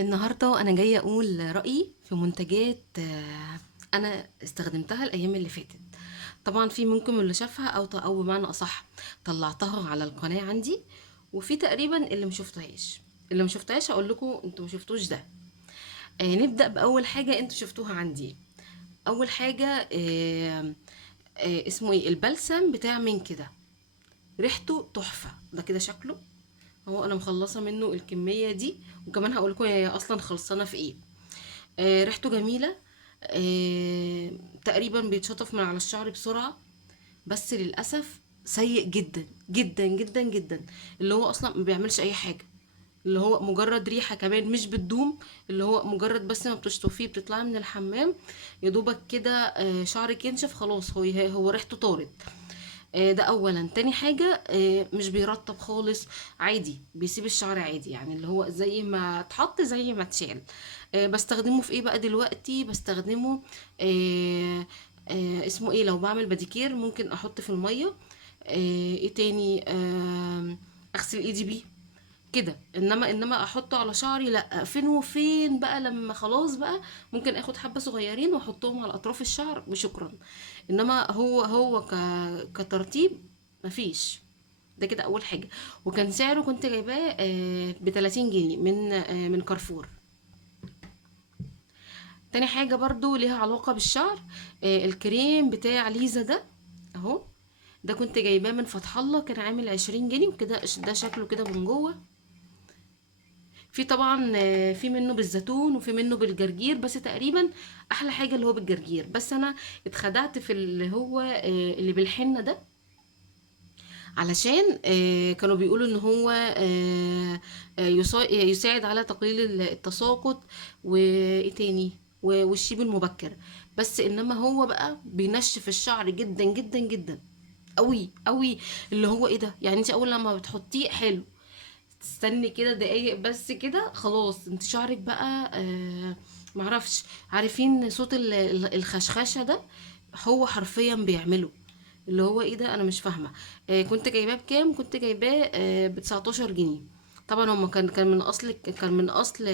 النهارده انا جايه اقول رايي في منتجات انا استخدمتها الايام اللي فاتت. طبعا في منكم اللي شافها او بمعنى اصح طلعتها على القناه عندي، وفي تقريبا اللي مشفتهاش. اللي مشفتهاش هقول لكم انتوا مشفتوش ده. نبدا باول حاجه انتوا شفتوها عندي. اول حاجه اسمه ايه؟ البلسم بتاع من كده، ريحته تحفه. ده كده شكله هو. انا مخلصه منه الكميه دي، وكمان هقول لكم هي اصلا خلصانه في ايه. ريحته جميلة. آه تقريبا بيتشطف من على الشعر بسرعة، بس للأسف سيء جدا جدا جدا جدا. اللي هو أصلا ما بيعملش أي حاجة، اللي هو مجرد ريحة كمان مش بتدوم. اللي هو مجرد بس ما بتشطفيه بتطلعي من الحمام يا دوبك كده شعرك ينشف خلاص، هو ريحته طارت. ده اولا. تاني حاجة مش بيرطب خالص، عادي بيسيب الشعر عادي، يعني اللي هو زي ما اتحط زي ما اتشال. بستخدمه في ايه بقى دلوقتي؟ بستخدمه اسمه ايه، لو بعمل باديكير ممكن احط في المية. ايه تاني؟ اغسل ايدي بيه كده. انما احطه على شعري لا، فين وفين بقى لما خلاص بقى ممكن اخد حبة صغيرين واحطهم على اطراف الشعر وشكرا. انما هو كترتيب مفيش. ده كده اول حاجة. وكان سعره كنت جايباه ب30 جنيه من كارفور. تاني حاجة برضو ليها علاقة بالشعر، الكريم بتاع ليزا ده اهو. ده كنت جايباه من فتح الله، كان عامل 20 جنيه وكده. ده شكله كده من جوه. في طبعا في منه بالزيتون وفي منه بالجرجير، بس تقريبا احلى حاجه اللي هو بالجرجير. بس انا اتخدعت في اللي هو اللي بالحنه ده، علشان كانوا بيقولوا ان هو يساعد على تقليل التساقط وايه تاني والشيب المبكر. بس انما هو بقى بينشف الشعر جدا جدا جدا، قوي قوي. اللي هو ايه ده؟ يعني انت اول لما بتحطيه حلو، تستني كده دقايق بس كده خلاص انت شعرك بقى معرفش. عارفين صوت الخشخشة ده؟ هو حرفيا بيعمله. اللي هو ايه ده؟ انا مش فاهمة. كنت جايباه بكام؟ كنت جايباه ب19 جنيه. طبعا هما كان من اصل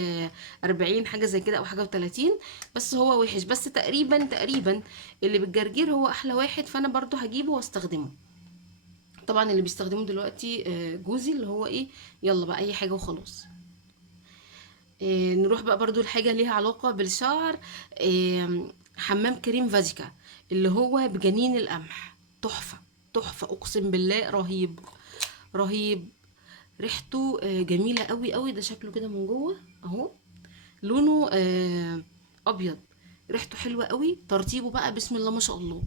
40 حاجة زي كده او حاجة و30. بس هو وحش، بس تقريبا اللي بالجرجير هو احلى واحد، فانا برضو هجيبه واستخدمه. طبعا اللي بيستخدمه دلوقتي جوزي، اللي هو ايه، يلا بقى اي حاجة وخلاص. نروح بقى برضو الحاجة ليها علاقة بالشعر. حمام كريم فازيكا اللي هو بجنين القمح، تحفة تحفة اقسم بالله، رهيب رهيب. ريحته جميلة قوي قوي. ده شكله كده من جوه اهو. لونه ابيض. ريحته حلوة قوي. ترطيبه بقى بسم الله ما شاء الله،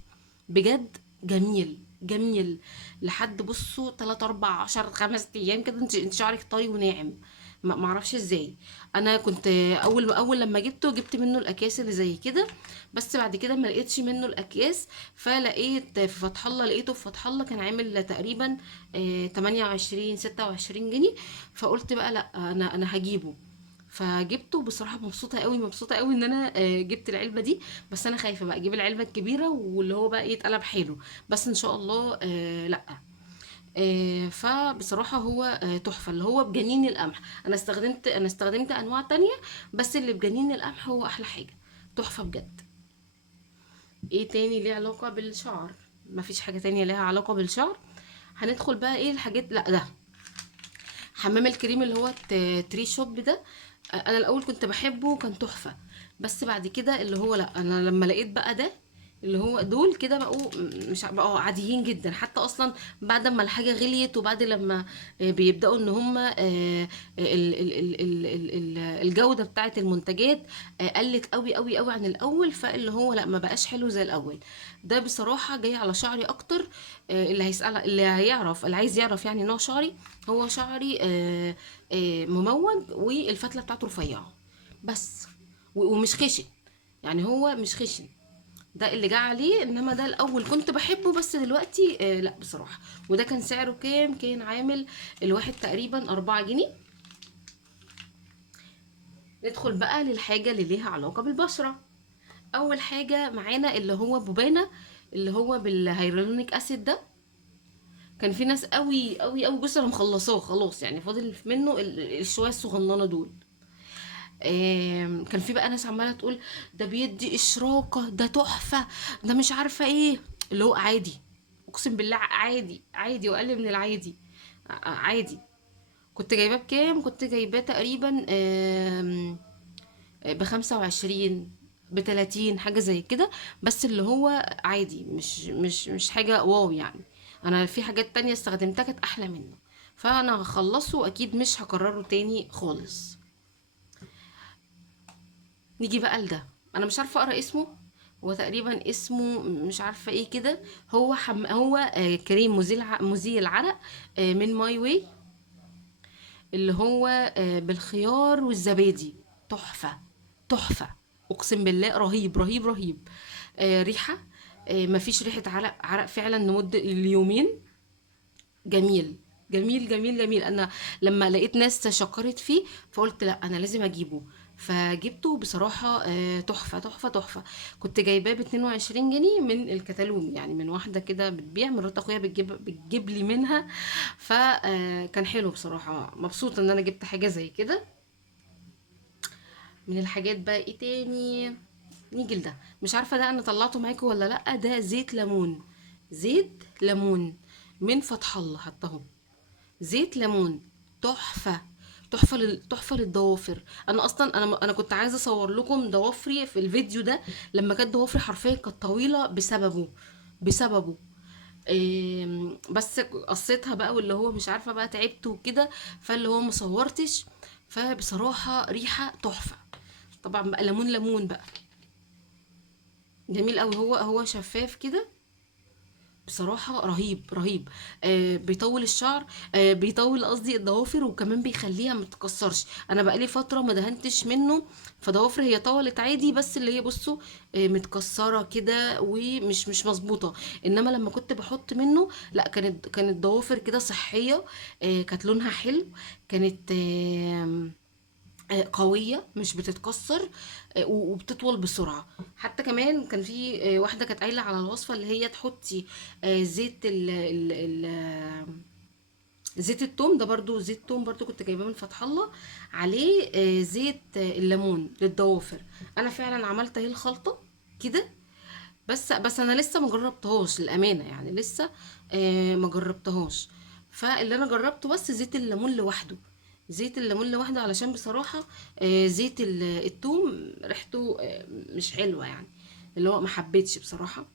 بجد جميل جميل. لحد بصوا 3 4 10 5 ايام كده انت شعرك طري وناعم. ما معرفش ازاي. انا كنت اول لما جبت منه الاكياس اللي زي كده، بس بعد كده ما لقيتش منه الاكياس. فلقيت في فتح الله، لقيته في فتح الله كان عامل تقريبا 28 26 جنيه. فقلت بقى لا، انا هجيبه. فجبته بصراحة، مبسوطة قوي مبسوطة قوي ان انا جبت العلبة دي. بس انا خايفة بقى اجيب العلبة الكبيرة واللي هو بقى يتقلب حلو. بس ان شاء الله لا. فبصراحة هو تحفة، اللي هو بجنين القمح. انا استخدمت انواع تانية، بس اللي بجنين القمح هو احلى حاجة. تحفة بجد. ايه تاني ليه علاقة بالشعر؟ مفيش حاجة تانية ليها علاقة بالشعر. هندخل بقى ايه الحاجات. لا ده حمام الكريم اللي هو تري شوب ده. انا الاول كنت بحبه، كان تحفة. بس بعد كده اللي هو لا، انا لما لقيت بقى ده، اللي هو دول كده بقوا مش بقوا عاديين جدا. حتى اصلا بعد ما الحاجة غليت، وبعد لما بيبدأوا ان هم الجودة بتاعت المنتجات قلت قوي قوي قوي عن الاول. فاللي هو لا، ما بقاش حلو زي الاول. ده بصراحة جاي على شعري اكتر. اللي هيعرف، اللي عايز يعرف يعني نوع شعري. هو شعري مموج، والفتلة بتاعته رفيعة بس، ومش خشن. يعني هو مش خشن. ده اللي جه عليه. انما ده الاول كنت بحبه، بس دلوقتي لا بصراحة. وده كان سعره كام؟ كان عامل الواحد تقريبا 4 جنيه. ندخل بقى للحاجة اللي ليها علاقة بالبشرة. اول حاجة معانا اللي هو بوبانا، اللي هو بالهيرونيك اسيد ده. كان في ناس قوي قوي قوي، بص انا مخلصاه خلاص، يعني فاضل منه الشويه الصغننه دول. كان في بقى ناس عماله تقول ده بيدي اشراقه، ده تحفه، ده مش عارفه ايه، اللي هو عادي. اقسم بالله عادي عادي واقل من العادي. عادي. كنت جايباه بكام؟ كنت جايباه تقريبا ب25، ب30، حاجة زي كده. بس اللي هو عادي، مش حاجة واو يعني. انا في حاجات تانية استخدمتها كانت احلى منه. فانا هخلصه اكيد، مش هكرره تاني خالص. نيجي بقى لده. انا مش عارفة اقرا اسمه. هو تقريبا اسمه مش عارفة ايه كده. هو كريم مزيل العرق، من ماي واي، اللي هو بالخيار والزبادي. تحفة. تحفة. اقسم بالله رهيب رهيب رهيب. ريحة، مفيش ريحة عرق. عرق فعلا لمدة اليومين. جميل. جميل جميل جميل. انا لما لقيت ناس شكرت فيه فقلت لا، انا لازم اجيبه. فجبته بصراحة. تحفة تحفة تحفة. كنت جايباه ب22 جنيه من الكتالوج، يعني من واحدة كده بتبيع، مرات اخويا بتجيب لي منها. فكان حلو بصراحة، مبسوطة ان انا جبت حاجة زي كده. من الحاجات بقى ايه تاني؟ نيجي لده. مش عارفة ده انا طلعته معاكم ولا لا. ده زيت ليمون. زيت ليمون من فتح الله حتى اهو. زيت ليمون. تحفة. تحفة للضوافر. انا اصلا انا كنت عايزة اصور لكم ضوافري في الفيديو ده، لما كانت ضوافري حرفيا كانت طويلة بسببه. بس قصيتها بقى، واللي هو مش عارفة بقى تعبت وكده، فاللي هو مصورتش. فبصراحة ريحة تحفة. طبعا بقى ليمون ليمون بقى. جميل قوي. هو شفاف كده. بصراحة رهيب رهيب. بيطول الشعر. بيطول قصدي الضوافر، وكمان بيخليها ما تتكسرش. انا بقالي فترة ما دهنتش منه، فضوافري هي طولت عادي، بس اللي هي بصوا متكسرة كده ومش مظبوطة. انما لما كنت بحط منه لا، كانت ضوافر كده صحية. كانت لونها حلو. كانت قوية، مش بتتكسر. وبتطول بسرعة. حتى كمان كان في واحدة كانت قايلة على الوصفة اللي هي تحطي زيت زيت التوم ده، برضو زيت توم برضو كنت جايباه من فتح الله. عليه زيت الليمون للضوافر. انا فعلا عملت اهي الخلطة كده. بس انا لسه ما جربتهاش للامانه، يعني لسه ما جربتهاش. فاللي انا جربته بس زيت الليمون لوحده. زيت الليمون لوحده، علشان بصراحه زيت التوم ريحته مش حلوه يعني. اللي هو ما حبيتش بصراحه.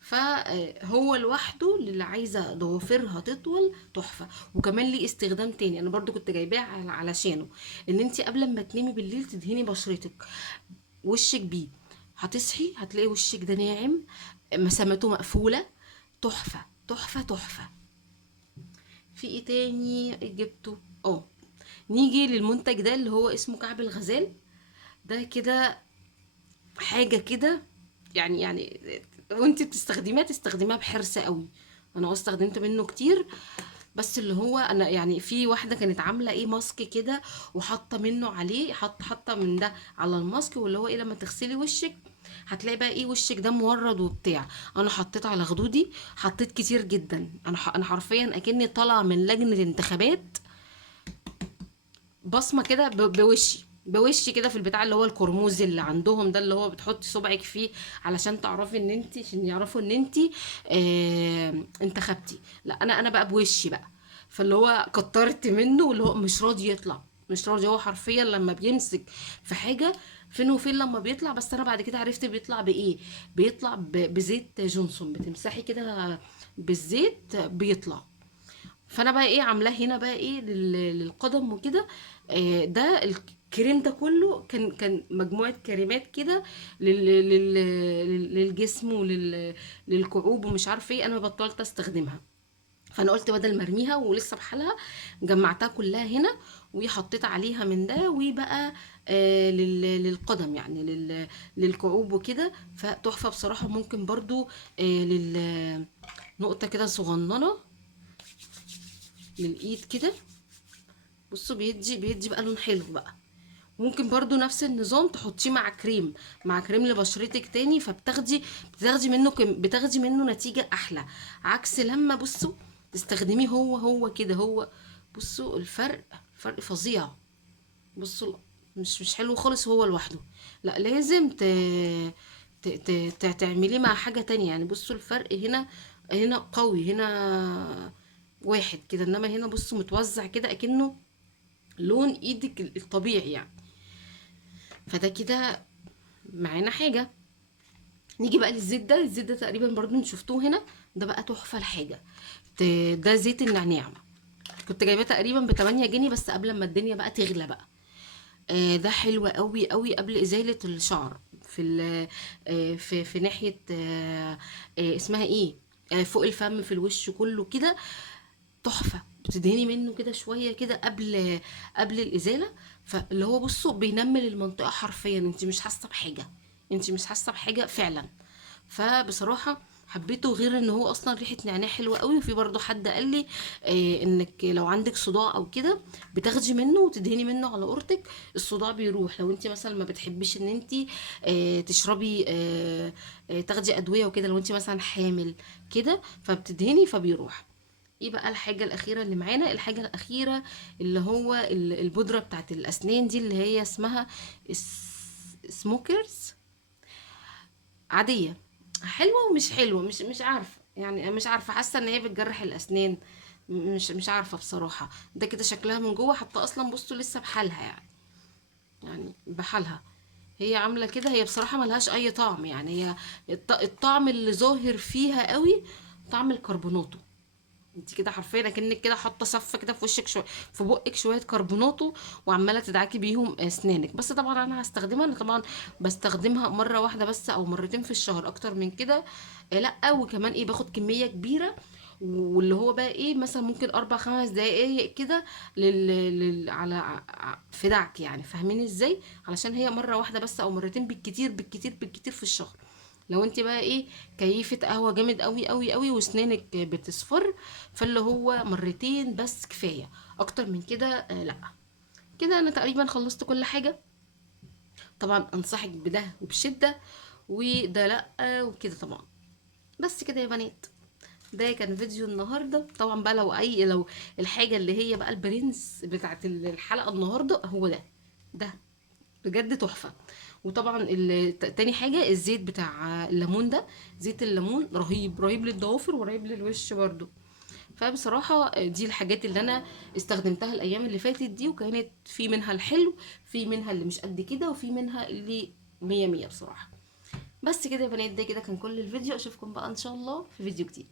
فهو لوحده اللي عايزه ضوافرها تطول تحفه. وكمان ليه استخدام تاني، انا برضو كنت جايباه علشانه. ان انت قبل ما تنامي بالليل تدهني بشرتك، وشك بيه. هتصحي هتلاقي وشك ده ناعم، مسامته مقفولة. تحفة تحفة تحفة. في ايه تاني جبته؟ اه. نيجي للمنتج ده اللي هو اسمه كعب الغزال. ده كده حاجة كده، يعني وانت بتستخدميها تستخدميها بحرص قوي. انا استخدمت منه كتير. بس اللي هو انا يعني في واحده كانت عامله ايه ماسك كده، وحاطه منه عليه، حاطه من ده على الماسك، واللي هو ايه لما تغسلي وشك هتلاقي بقى ايه وشك ده مورد وبتاع. انا حطيت على خدودي، حطيت كتير جدا. انا حرفيا اكني طالعه من لجنه انتخابات. بصمه كده بوشي كده في البتاع اللي هو القرموز اللي عندهم ده، اللي هو بتحطي صبعك فيه علشان تعرفي ان انت، عشان يعرفوا ان انت انتخبتي. لا، انا بقى بوشي بقى. فاللي هو كترت منه، واللي هو مش راضي يطلع. مش راضي. هو حرفيا لما بيمسك في حاجه فين وفين لما بيطلع. بس انا بعد كده عرفت بيطلع بايه. بيطلع بزيت جونسون. بتمسحي كده بالزيت بيطلع. فانا بقى ايه عاملاه هنا بقى ايه للقدم وكده. ده الكريم ده كله كان مجموعة كريمات كده للجسم للكعوب ومش عارفه ايه. انا بطلت استخدمها. فانا قلت بدل ما ارميها ولسه بحالها، جمعتها كلها هنا وحطيت عليها من ده. وبقى للقدم يعني للكعوب وكده. فتحفة بصراحة. ممكن برضو نقطة كده صغننة للايد كده. بصوا بيدي بقى لون حلو بقى. ممكن برضو نفس النظام تحطيه مع كريم لبشرتك تاني. بتاخدي منه نتيجة احلى. عكس لما بصوا تستخدميه هو كده هو. بصوا الفرق، فرق فظيع. بصوا مش حلو خالص هو لوحده. لا لازم تعمليه مع حاجة تانية. يعني بصوا الفرق هنا، هنا قوي، هنا واحد كده، انما هنا بصوا متوزع كده اكنه لون ايدك الطبيعي يعني. فده كده معانا حاجة. نيجي بقى للزيت ده. الزيت ده تقريبا برضو انتوا شفتوه هنا، ده بقى تحفة الحاجة. ده زيت النعناع، كنت جايباه تقريبا ب8 جنيه، بس قبل ما الدنيا بقى تغلى بقى. ده حلو قوي قوي قبل ازالة الشعر في في ناحية اسمها ايه، فوق الفم، في الوش كله كده. تحفة. بتدهني منه كده شوية كده قبل الإزالة. فاللي هو بصوا بينمل المنطقة حرفيا، انت مش حاسة بحاجة، انت مش حاسة بحاجة فعلا. فبصراحة حبيته، غير ان هو اصلا ريحة نعناع حلوة قوي. وفي برضو حد قال لي انك لو عندك صداع او كده بتاخدي منه وتدهني منه على قورتك، الصداع بيروح. لو انت مثلا ما بتحبيش ان انت تشربي تاخدي ادوية وكده، لو انت مثلا حامل كده فبتدهني فبيروح. ايه بقى الحاجة الأخيرة اللي معانا؟ الحاجة الأخيرة اللي هو البودرة بتاعت الأسنان دي، اللي هي اسمها سموكرز. عادية، حلوة ومش حلوة، مش عارفة يعني، مش عارفة، حاسة ان هي بتجرح الأسنان. مش عارفة بصراحة. ده كده شكلها من جوه، حتى أصلا بصوا لسه بحالها يعني، يعني بحالها. هي عاملة كده، هي بصراحة ملهاش أي طعم يعني. هي الطعم اللي ظاهر فيها قوي طعم الكربوناتو. انت كده حرفيا اكنك كده حاطه صفه كده في وشك شويه، في بقك شويه كربوناتو، وعماله تدعكي بيهم اسنانك. بس طبعا انا هستخدمها، انا طبعا بستخدمها مره واحده بس او مرتين في الشهر، اكتر من كده لا. وكمان ايه، باخد كميه كبيره، واللي هو بقى ايه، مثلا ممكن 4 5 دقايق كده على في دعك يعني، فاهمين ازاي؟ علشان هي مره واحده بس او مرتين بالكتير بالكتير بالكتير في الشهر. لو انت بقى ايه، كيفة قهوة جامد قوي قوي قوي واسنانك بتصفر، فاللي هو مرتين بس كفاية، اكتر من كده لا. كده انا تقريبا خلصت كل حاجة. طبعا انصحك بده وبشدة، وده لا وكده طبعا. بس كده يا بنات، ده كان فيديو النهاردة. طبعا بقى لو الحاجة اللي هي بقى البرنس بتاعت الحلقة النهاردة هو ده بجد تحفة. وطبعا تاني حاجة الزيت بتاع الليمون ده، زيت الليمون رهيب، رهيب للضوافر ورهيب للوش برضو. فبصراحة دي الحاجات اللي انا استخدمتها الايام اللي فاتت دي، وكانت في منها الحلو، في منها اللي مش قد كده، وفي منها اللي مية مية بصراحة. بس كده يا بنات، ده كده كان كل الفيديو. اشوفكم بقى ان شاء الله في فيديو جديد.